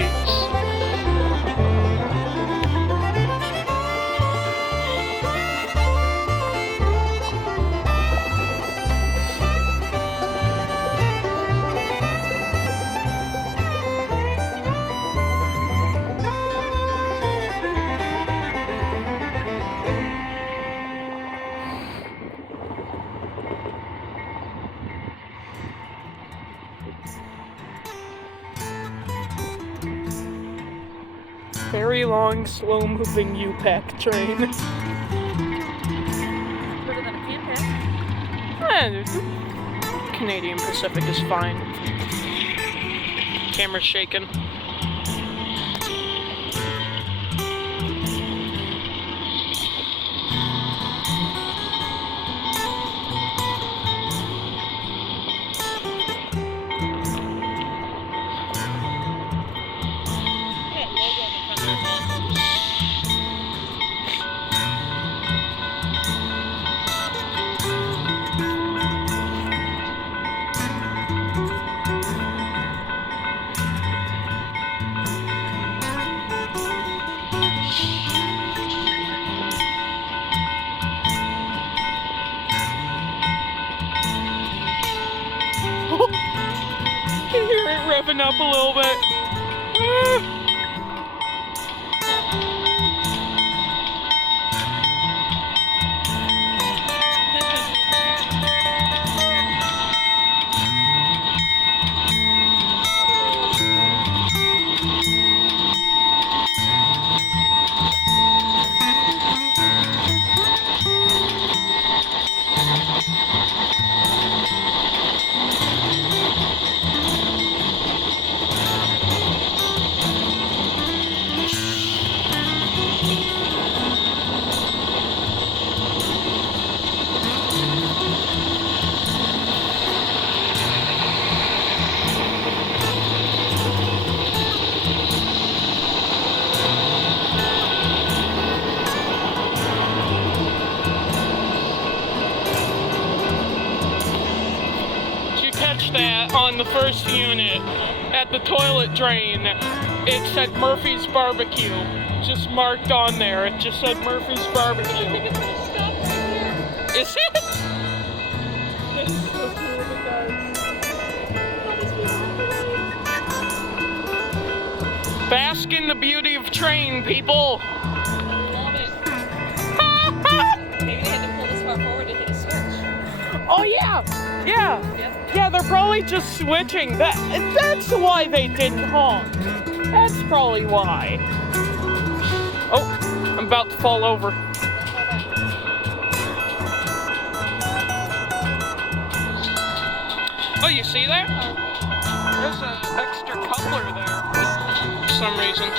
place. Very long, slow-moving U-Pack train. Better than a Can-Pack. Canadian Pacific is fine. Camera's shaking. You hear it revving up a little bit. That on the first unit at the toilet drain, it said Murphy's Barbecue, just marked on there. It just said Murphy's Barbecue. I think it's gonna stop here. Is it? It's so cool it does. Bask in the beauty of train, people. Love it. Maybe they had to pull this far forward to hit a switch. Oh yeah, yeah. Yeah, they're probably just switching. That's why they didn't honk. That's probably why. Oh, I'm about to fall over. Oh, you see that? There's an extra coupler there for some reason.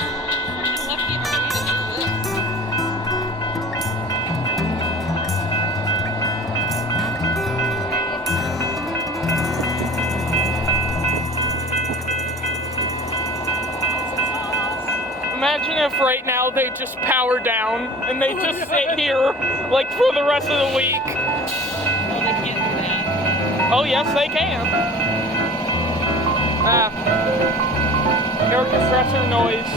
Imagine if right now they just power down and they just sit here like for the rest of the week. Oh, they can't do that. Oh yes, they can. Air compressor noise.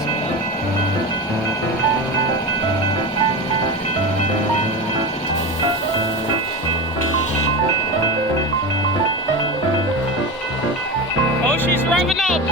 Oh, she's revving up.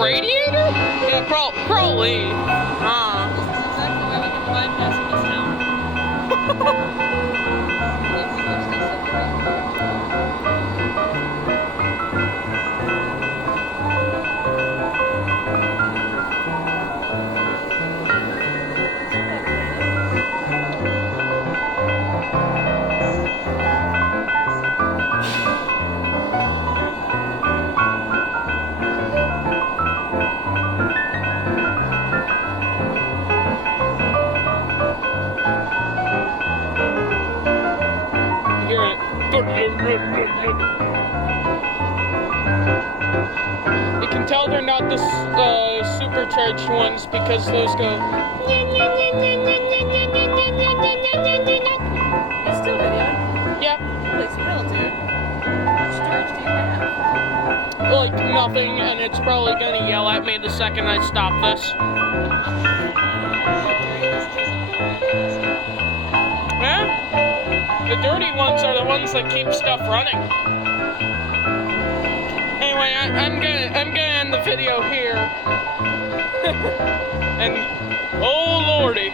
Radiator? Yeah, probably. This is exactly why we can bypass this town. You can tell they're not the supercharged ones because those go. You still videoing? Yeah, Holy hell, dude. How much storage do you have? like nothing, and it's probably gonna yell at me the second I stop this. Yeah? The dirty ones are the ones that keep stuff running. Anyway, I'm gonna end the video here. And oh lordy,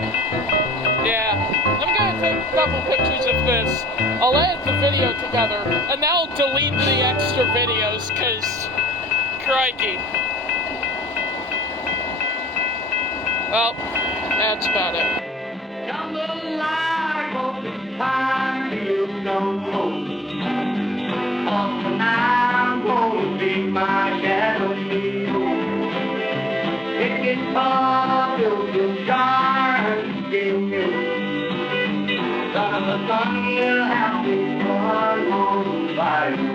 yeah, I'm gonna take a couple pictures of this. I'll edit the video together, and then I'll delete the extra videos, cause crikey. Well, that's about it. I'm gonna be my shadow. It gets hard to shine in you. But the sun will have to run on by you.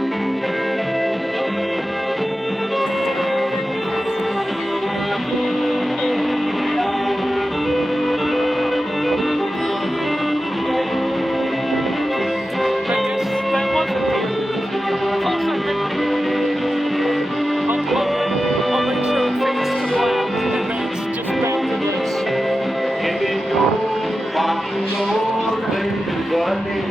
I'll make sure it fades to black, and then it's just back to this. If it goes, walking goes, then it's running.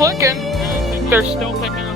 clicking. I think they're still picking